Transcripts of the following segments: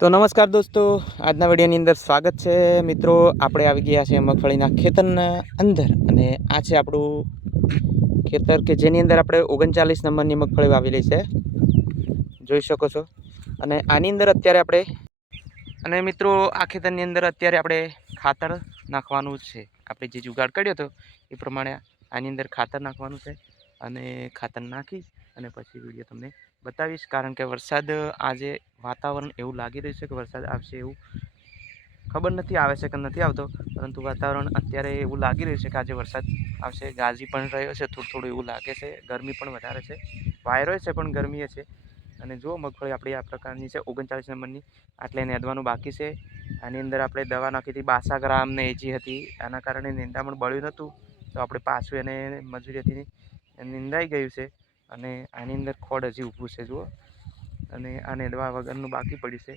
તો નમસ્કાર દોસ્તો, આજના વિડીયોની અંદર સ્વાગત છે મિત્રો। આપણે આવી ગયા છે મગફળીના ખેતરના અંદર અને આ છે આપણું ખેતર કે જેની અંદર આપણે 39 નંબરની મગફળી વાવેલી છે, જોઈ શકો છો। અને આની અંદર અત્યારે આપણે મિત્રો આ ખેતરની અંદર અત્યારે આપણે ખાતર નાખવાનું છે। આપણે જે જુગાડ કર્યો હતો એ પ્રમાણે આની અંદર ખાતર નાખવાનું છે અને ખાતર નાખી અને પછી વિડીયો તમને બતાવીશ। કારણ કે વરસાદ આજે વાતાવરણ એવું લાગી રહ્યું છે કે વરસાદ આવશે એવું ખબર નથી આવે છે કે નથી આવતો, પરંતુ વાતાવરણ અત્યારે એવું લાગી રહ્યું છે કે આજે વરસાદ આવશે। ગાજી પણ રહ્યો છે, થોડું થોડું એવું લાગે છે, ગરમી પણ વધારે છે, વાયરો છે પણ ગરમી છે। અને જો મગફળી આપણી આ પ્રકારની છે 39 નંબરની, આટલે નેદવાનું બાકી છે। આની અંદર આપણે દવા નાખી હતી 52 ગ્રામ ને એજી હતી, આના કારણે નિંદામણ બળ્યું નહોતું, તો આપણે પાછું એને મજૂરી હતી નિંદાઈ ગયું છે। અને આની અંદર ખોડ હજી ઊભું છે જુઓ, અને આ નેદવા વગરનું બાકી પડ્યું છે,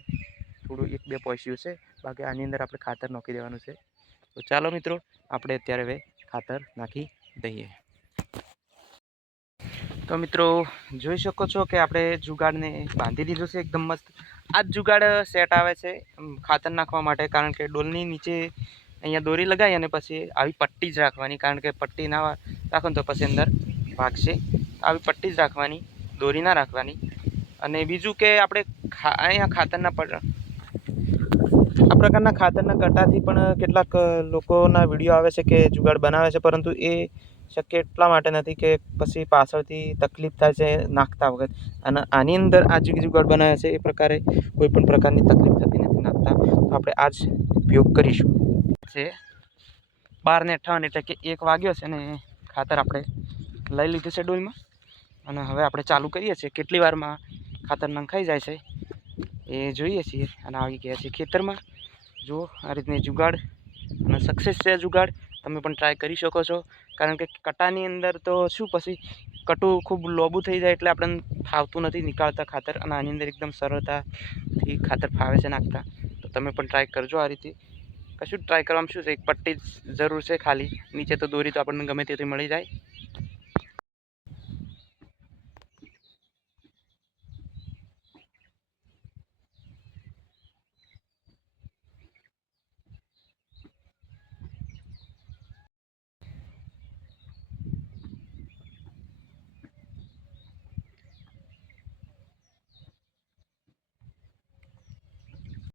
થોડું 1-2 પોસ્યું છે, બાકી આની અંદર આપણે ખાતર નાખી દેવાનું છે। તો ચાલો મિત્રો, આપણે અત્યારે હવે ખાતર નાખી દઈએ। તો મિત્રો જોઈ શકો છો કે આપણે જુગાડને બાંધી દીધો છે એકદમ મસ્ત। આ જ જુગાડ સેટ આવે છે ખાતર નાખવા માટે, કારણ કે ડોલની નીચે અહીંયા દોરી લગાવી અને પછી આવી પટ્ટી જ રાખવાની, કારણ કે પટ્ટી ના રાખો તો પછી અંદર ભાગશે। આવી પટ્ટી જ રાખવાની, દોરી ના રાખવાની। અને બીજું કે આપણે અહીંયા ખાતરના આ પ્રકારના ખાતરના કટાથી પણ કેટલાક લોકોના વિડીયો આવે છે કે જુગાડ બનાવે છે, પરંતુ એ શક્ય એટલા માટે નથી કે પછી પાછળથી તકલીફ થાય છે નાખતા વખત। અને આની અંદર આ જે જુગાડ બનાવે છે એ પ્રકારે કોઈ પણ પ્રકારની તકલીફ થતી નથી નાખતા, તો આપણે આ જ ઉપયોગ કરીશું। છે 12 ને 58 એટલે કે 1 વાગ્યો છે અને ખાતર આપણે લઈ લીધું છે ડોલમાં, અને હવે આપણે ચાલુ કરીએ છીએ। કેટલી વારમાં ખાતર નંખાઈ જાય છે એ જોઈએ છીએ। અને આવી ગયા છે ખેતરમાં, જુઓ આ રીતની જુગાડ, અને સક્સેસ છે જુગાડ, તમે પણ ટ્રાય કરી શકો છો। કારણ કે કટાની અંદર તો શું પછી કટું ખૂબ લોબું થઈ જાય એટલે આપણને ફાવતું નથી નીકાળતા ખાતર, અને આની અંદર એકદમ સરળતાથી ખાતર ફાવે છે નાખતા। તો તમે પણ ટ્રાય કરજો આ રીતે। કશું ટ્રાય કરવામાં શું છે, એક પટ્ટી જરૂર છે ખાલી, નીચે તો દોરી તો આપણને ગમે તેથી મળી જાય।